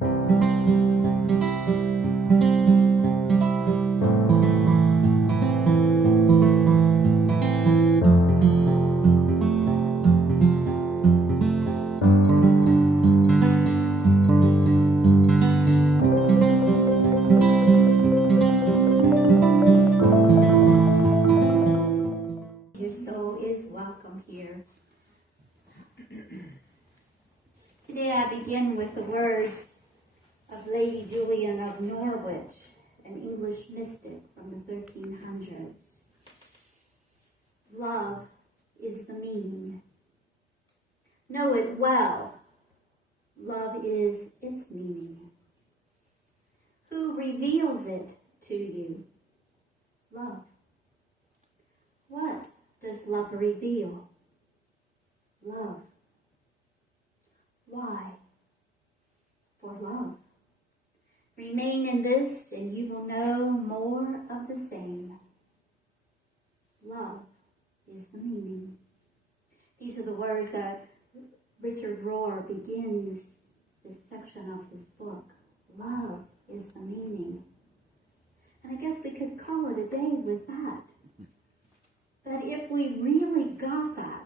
Your soul is welcome here. Today I begin with the words of Lady Julian of Norwich, an English mystic from the 1300s. Love is the meaning. Know it well. Love is its meaning. Who reveals it to you? Love. What does love reveal? Love. Why? For love. Remain in this and you will know more of the same. Love is the meaning. These are the words that Richard Rohr begins this section of his book. Love is the meaning. And I guess we could call it a day with that. But if we really got that,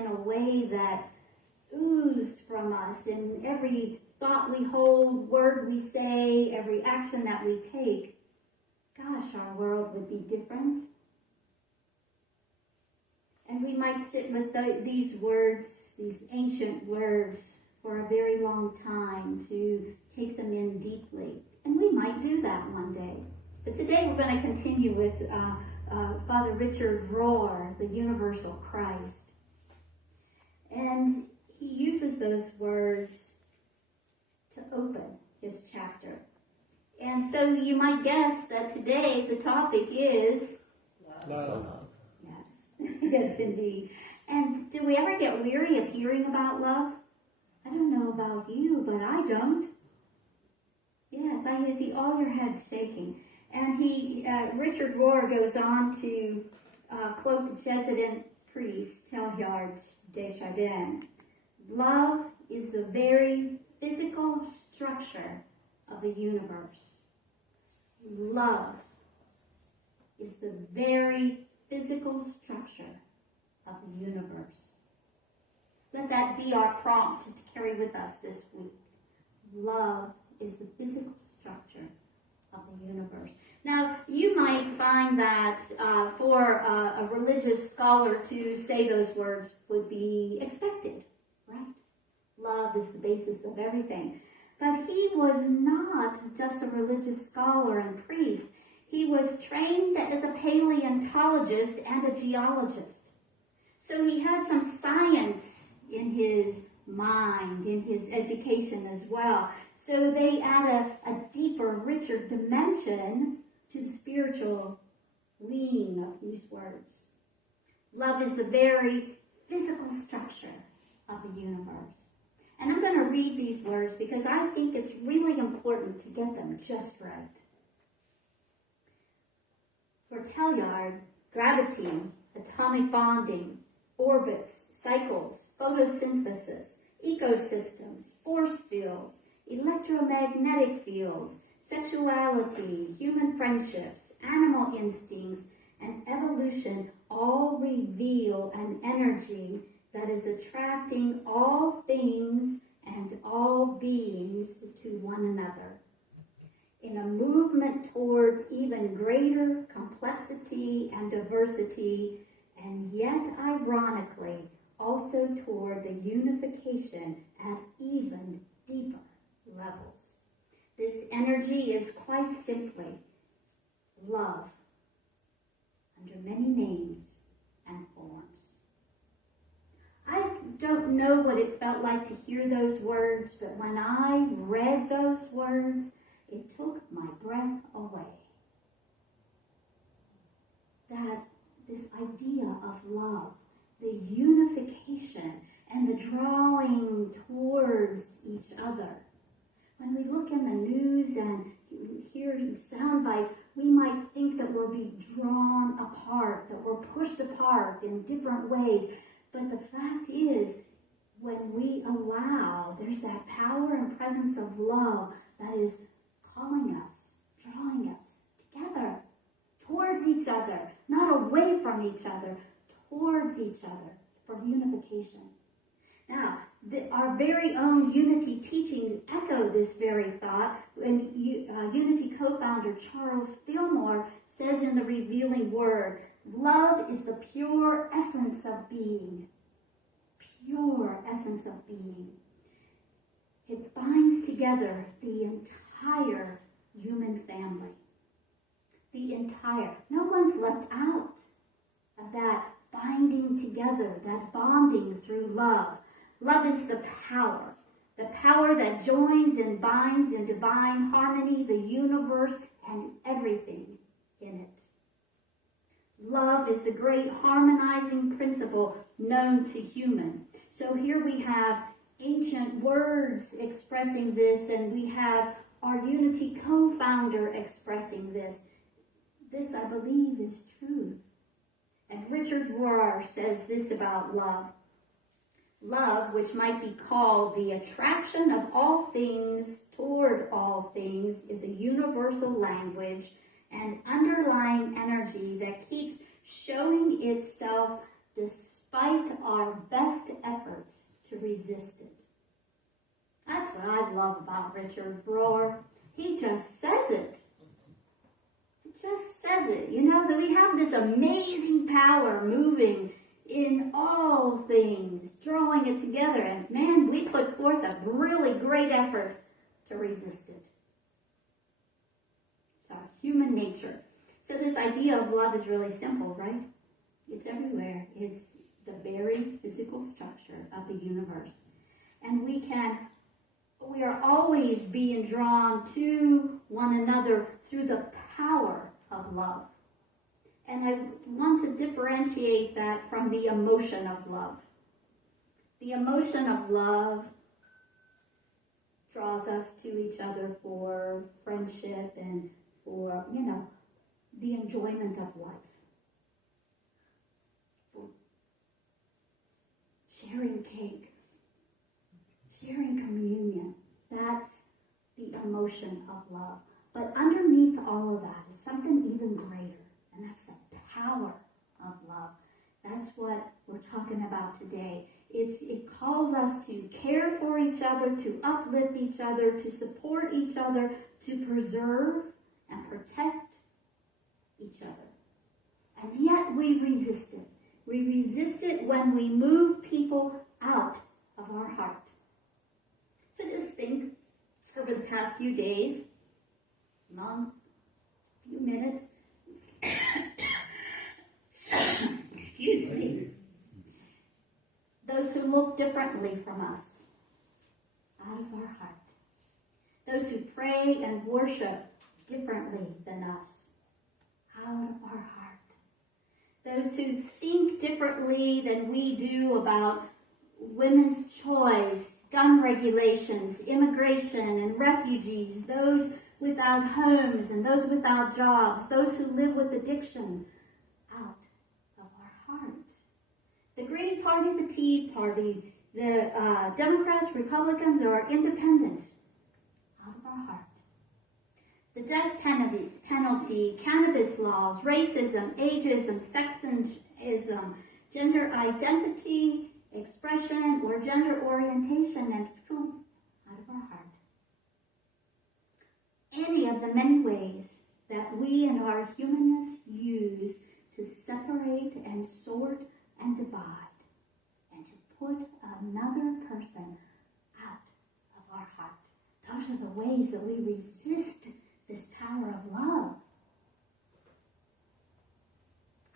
in a way that oozed from us in every thought we hold, word we say, every action that we take, gosh, our world would be different. And we might sit with these words, these ancient words, for a very long time to take them in deeply. And we might do that one day. But today we're going to continue with Father Richard Rohr, the Universal Christ. And he uses those words to open his chapter. And so you might guess that today the topic is Love. Yes, yes indeed. And do we ever get weary of hearing about love? I don't know about you, but I don't. Yes, I see all your heads shaking. And Richard Rohr goes on to quote the Jesuit priest Teilhard de Chardin. Love is the very physical structure of the universe. Love is the very physical structure of the universe. Let that be our prompt to carry with us this week. Love is the physical structure of the universe. Now, you might find that for a religious scholar to say those words would be expected, right? Love is the basis of everything. But he was not just a religious scholar and priest. He was trained as a paleontologist and a geologist. So he had some science in his mind, in his education as well. So they add a deeper, richer dimension to the spiritual meaning of these words. Love is the very physical structure of the universe. And I'm going to read these words because I think it's really important to get them just right. For Teilhard, gravity, atomic bonding, orbits, cycles, photosynthesis, ecosystems, force fields, electromagnetic fields, sexuality, human friendships, animal instincts, and evolution all reveal an energy that is attracting all things and all beings to one another. In a movement towards even greater complexity and diversity, and yet ironically, also toward the unification at even deeper levels. This energy is quite simply love, under many names and forms. I don't know what it felt like to hear those words, but when I read those words, it took my breath away. That this idea of love, the unification and the drawing towards each other. When we look in the news and hear sound bites, we might think that we'll be drawn apart, that we're pushed apart in different ways. But the fact is, when we allow, there's that power and presence of love that is calling us, drawing us together, towards each other, not away from each other, towards each other for unification. Now, our very own unity teachings echo this very thought when Unity co-founder Charles Fillmore says in the Revealing Word, love is the pure essence of being. Pure essence of being. It binds together the entire human family. The entire. No one's left out of that binding together, that bonding through love. Love is the power that joins and binds in divine harmony the universe and everything in it. Love is the great harmonizing principle known to human. So here we have ancient words expressing this, and we have our Unity co-founder expressing this. This, I believe, is truth. And Richard Rohr says this about love. Love, which might be called the attraction of all things toward all things, is a universal language and underlying energy that keeps showing itself despite our best efforts to resist it. That's what I love about Richard Rohr. He just says it. He just says it. You know, that we have this amazing power moving in all things, drawing it together. And man, we put forth a really great effort to resist it. It's our human nature. So this idea of love is really simple, right? It's everywhere. It's the very physical structure of the universe. And we are always being drawn to one another through the power of love. And I want to differentiate that from the emotion of love. The emotion of love draws us to each other for friendship and for, the enjoyment of life. For sharing cake, sharing communion. That's the emotion of love. But underneath all of that is something even greater. And that's the power of love. That's what we're talking about today. It calls us to care for each other, to uplift each other, to support each other, to preserve and protect each other. And yet we resist it. We resist it when we move people out of our heart. So just think, over the past few days, few minutes, excuse me, those who look differently from us, out of our heart. Those who pray and worship differently than us, out of our heart. Those who think differently than we do about women's choice, gun regulations, immigration and refugees, those without homes and those without jobs, those who live with addiction, out of our heart. The Green Party, the Tea Party, the Democrats, Republicans, or independents, out of our heart. The death penalty, cannabis laws, racism, ageism, sexism, gender identity, expression, or gender orientation, and out of our heart. Any of the many ways that we in our humanness use to separate and sort and divide, and to put another person out of our heart. Those are the ways that we resist this power of love.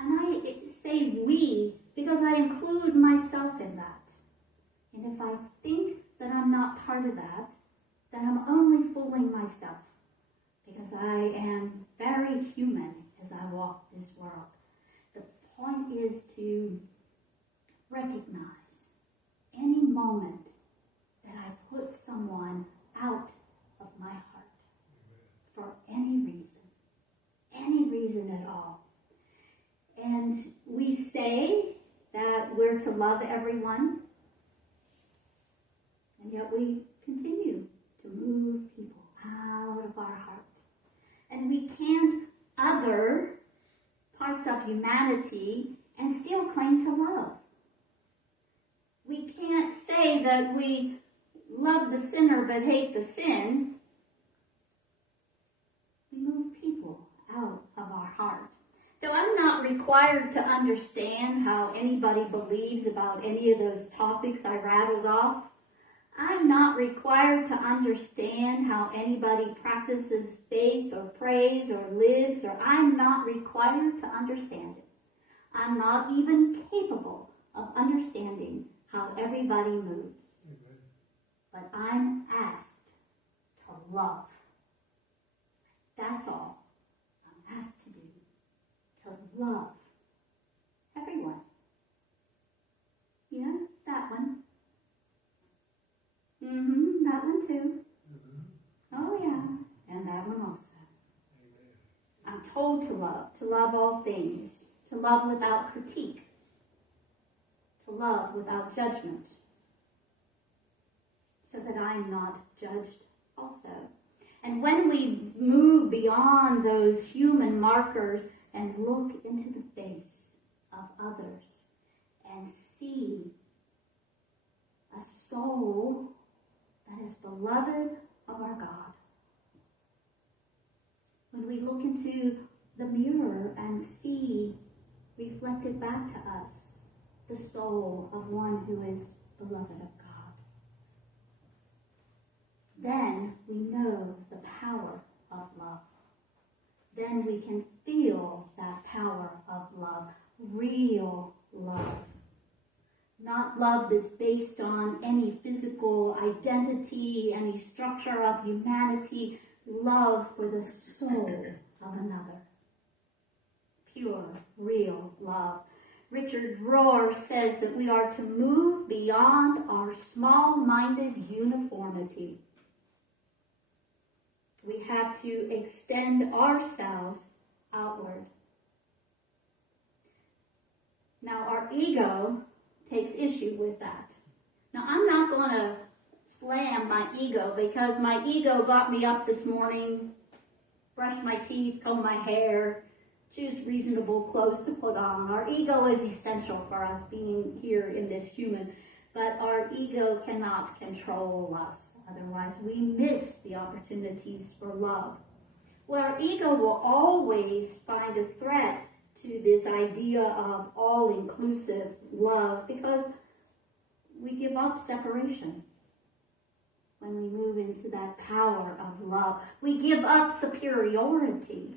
And I say we because I include myself in that. And if I think that I'm not part of that, then I'm only fooling myself. Because I am very human as I walk this world. The point is to recognize any moment that I put someone out of my heart for any reason at all. And we say that we're to love everyone, we continue to move people out of our heart. And we can't other parts of humanity and still claim to love. We can't say that we love the sinner but hate the sin. We move people out of our heart. So I'm not required to understand how anybody believes about any of those topics I rattled off. I'm not required to understand how anybody practices faith or prays or lives, or I'm not required to understand it. I'm not even capable of understanding how everybody moves. But I'm asked to love. That's all I'm asked to do. To love everyone. You know, that one. That one too. Oh yeah, and that one also. I'm told to love all things, to love without critique, to love without judgment, so that I'm not judged also. And when we move beyond those human markers and look into the face of others and see a soul that is beloved of our God, when we look into the mirror and see reflected back to us the soul of one who is beloved of God, then we know the power of love. Then we can feel that power of love, real love. Not love that's based on any physical identity, any structure of humanity, love for the soul of another. Pure, real love. Richard Rohr says that we are to move beyond our small-minded uniformity. We have to extend ourselves outward. Now, our ego takes issue with that. Now, I'm not going to slam my ego because my ego got me up this morning, brushed my teeth, combed my hair, choose reasonable clothes to put on. Our ego is essential for us being here in this human, but our ego cannot control us. Otherwise, we miss the opportunities for love. Well, our ego will always find a threat to this idea of all-inclusive love because we give up separation when we move into that power of love. We give up superiority.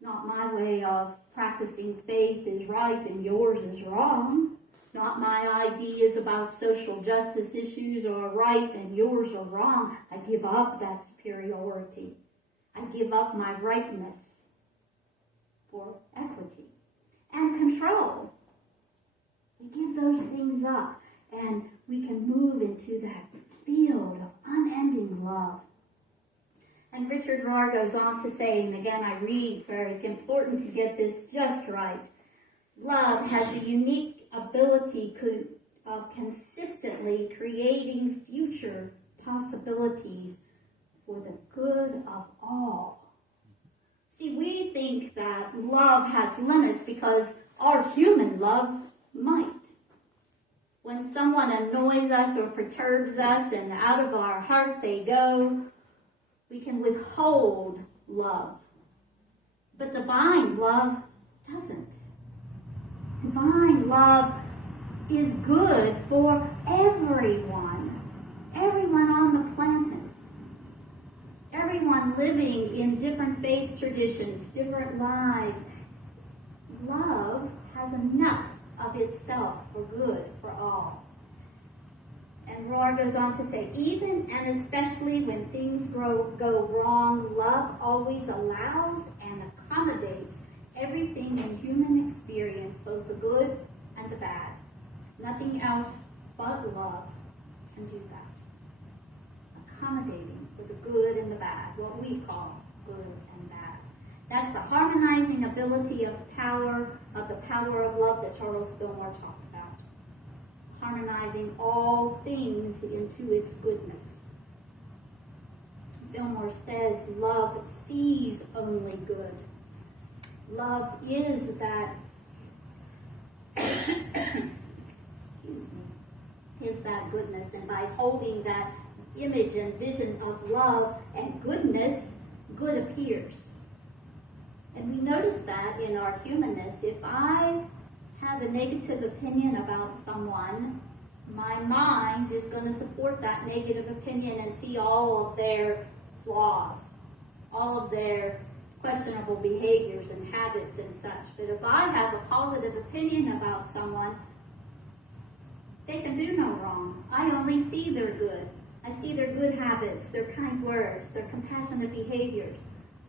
Not my way of practicing faith is right and yours is wrong. Not my ideas about social justice issues are right and yours are wrong. I give up that superiority. I give up my rightness for equity and control. We give those things up and we can move into that field of unending love. And Richard Rohr goes on to say, and again I read for it's important to get this just right, love has the unique ability of consistently creating future possibilities for the good of all. See, we think that love has limits because our human love might. When someone annoys us or perturbs us and out of our heart they go, we can withhold love. But divine love doesn't. Divine love is good for everyone on the planet. Everyone living in different faith traditions, different lives. Love has enough of itself for good for all. And Rohr goes on to say, even and especially when things go wrong, love always allows and accommodates everything in human experience, both the good and the bad. Nothing else but love can do that. Accommodating for the good and the bad, what we call good and bad. That's the harmonizing ability of the power of love that Charles Fillmore talks about. harmonizing all things into its goodness. Fillmore says, love sees only good. Love is that, excuse me, is that goodness. And by holding that image and vision of love and goodness, good appears. And we notice that in our humanness. If I have a negative opinion about someone, my mind is going to support that negative opinion and see all of their flaws, all of their questionable behaviors and habits and such. But if I have a positive opinion about someone, they can do no wrong. I only see their good. I see their good habits, their kind words, their compassionate behaviors.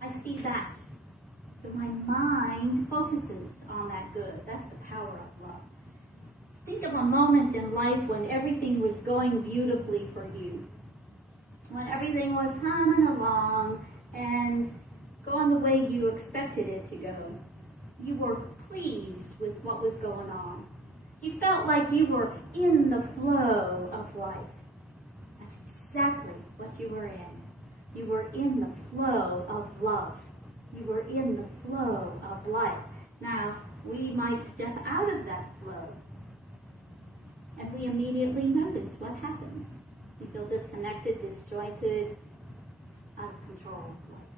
I see that. So my mind focuses on that good. That's the power of love. Think of a moment in life when everything was going beautifully for you. When everything was humming along and going the way you expected it to go. You were pleased with what was going on. You felt like you were in the flow of life. That's exactly what you were in. You were in the flow of love. You were in the flow of life. Now, we might step out of that flow, and we immediately notice what happens. You feel disconnected, disjointed, out of control with life,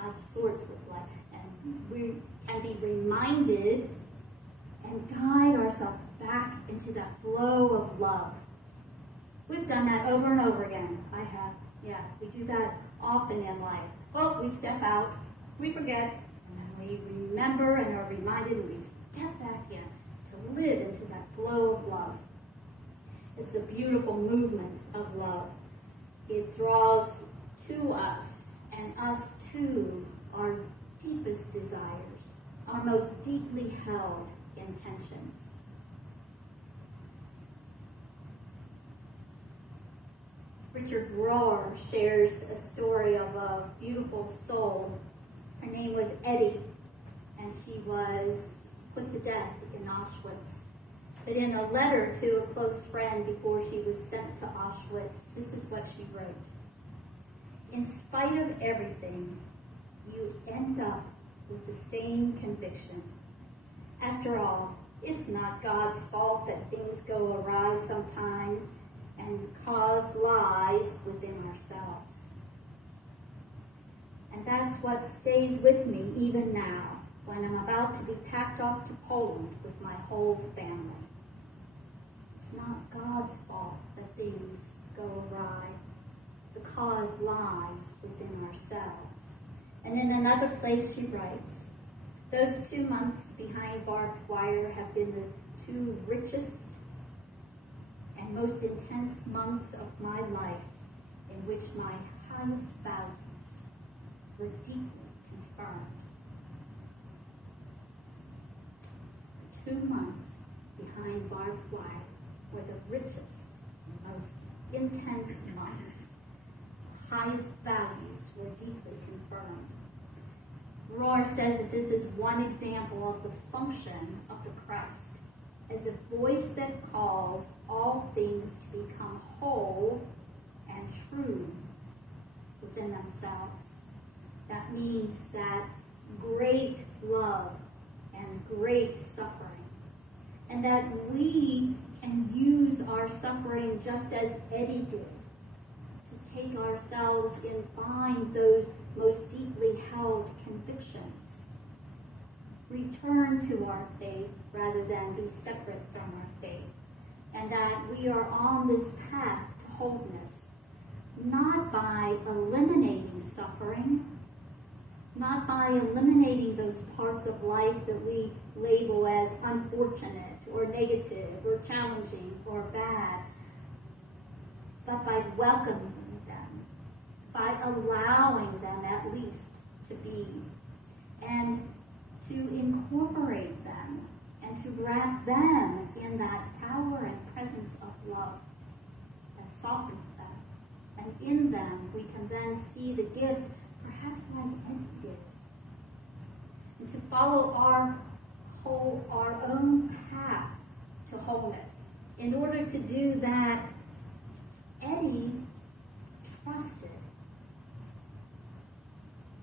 out of sorts with life. And we can be reminded and guide ourselves back into that flow of love. We've done that over and over again. I have. Yeah, we do that often in life. Well, we step out, we forget, and then we remember and are reminded, and we step back in to live into that flow of love. It's a beautiful movement of love. It draws to us and us to our deepest desires, our most deeply held intentions. Richard Rohr shares a story of a beautiful soul. Her name was Eddie, and she was put to death in Auschwitz. But in a letter to a close friend before she was sent to Auschwitz, this is what she wrote. In spite of everything, you end up with the same conviction. After all, it's not God's fault that things go awry sometimes and cause lies within ourselves. And that's what stays with me even now, when I'm about to be packed off to Poland with my whole family. It's not God's fault that things go awry, the cause lies within ourselves. And in another place she writes, those 2 months behind barbed wire have been the 2 richest and most intense months of my life, in which my highest values were deeply confirmed. 2 months behind barbed wire were the richest and most intense months. Highest values were deeply confirmed. Rohr says that this is one example of the function of the Christ as a voice that calls all things to become whole and true within themselves. That means that great love and great suffering, and that we can use our suffering just as Eddie did, to take ourselves and find those most deeply held convictions. Return to our faith rather than be separate from our faith. And that we are on this path to wholeness, not by eliminating suffering, not by eliminating those parts of life that we label as unfortunate or negative or challenging or bad, but by welcoming them, by allowing them at least to be, and to incorporate them and to wrap them in that power and presence of love that softens them. And in them we can then see the gift, perhaps like Ed did, and to follow our own path to wholeness, In order to do that, Eddie trusted.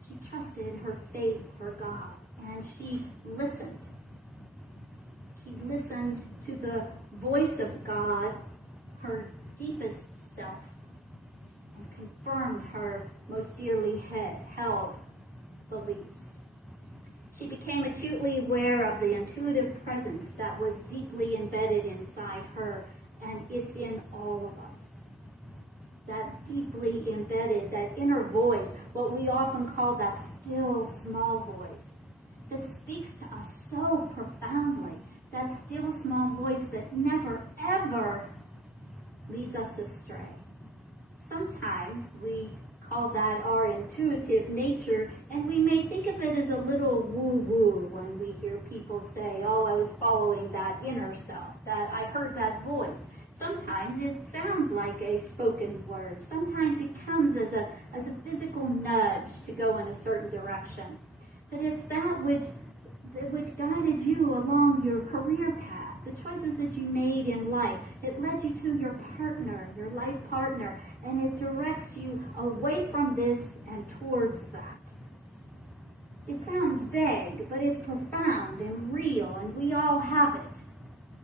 She trusted her faith for God, and she listened. She listened to the voice of God, her deepest self, and confirmed her most dearly held beliefs. She became acutely aware of the intuitive presence that was deeply embedded inside her, and it's in all of us. That deeply embedded, that inner voice, what we often call that still small voice, that speaks to us so profoundly, that still small voice that never, ever leads us astray. Sometimes we call that our intuitive nature, and we may think of it as a little woo-woo when we hear people say, oh, I was following that inner self, that I heard that voice. Sometimes it sounds like a spoken word. Sometimes it comes as a physical nudge to go in a certain direction. But it's that which guided you along your career path, the choices that you made in life. It led you to your partner, your life partner, and it directs you away from this and towards that. It sounds vague, but it's profound and real, and we all have it.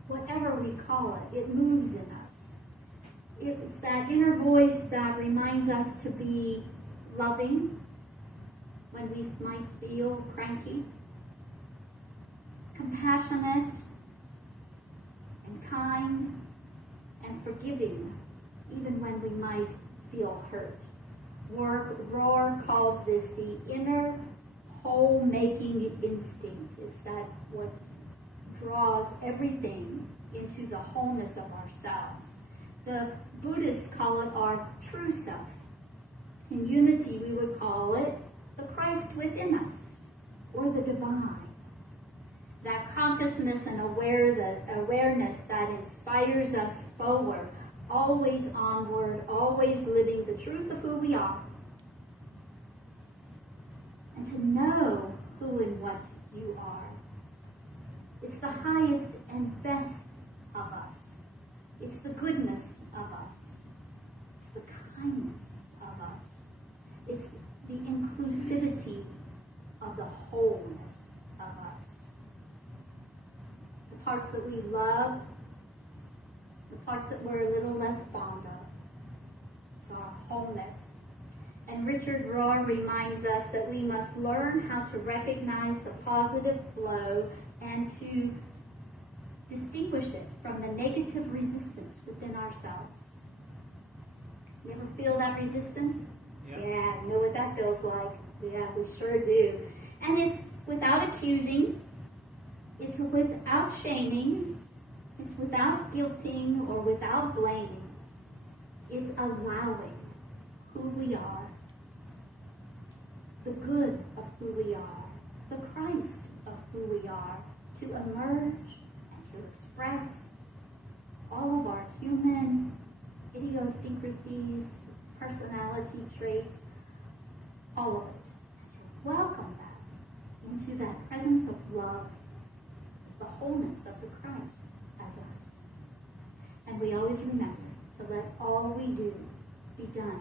Whatever we call it, it moves in us. It's that inner voice that reminds us to be loving when we might feel cranky, compassionate and kind and forgiving, even when we might feel hurt. Rohr calls this the inner whole-making instinct. It's that what draws everything into the wholeness of ourselves. The Buddhists call it our true self. In unity, we would call it the Christ within us, or the divine. That consciousness and awareness that inspires us forward, always onward, always living the truth of who we are. And to know who and what you are. It's the highest and best of us. It's the goodness of us. It's the kindness of us. It's the inclusivity of the wholeness of us. The parts that we love, the parts that we're a little less fond of. It's our wholeness. And Richard Rohr reminds us that we must learn how to recognize the positive flow and to distinguish it from the negative resistance within ourselves. You ever feel that resistance? Yeah, you know what that feels like. Yeah, we sure do. And it's without accusing, it's without shaming, it's without guilting or without blaming. It's allowing who we are, the good of who we are, the Christ of who we are, to emerge and to express all of our human idiosyncrasies, personality traits, all of it. To welcome that into that presence of love, the wholeness of the Christ as us. And we always remember to let all we do be done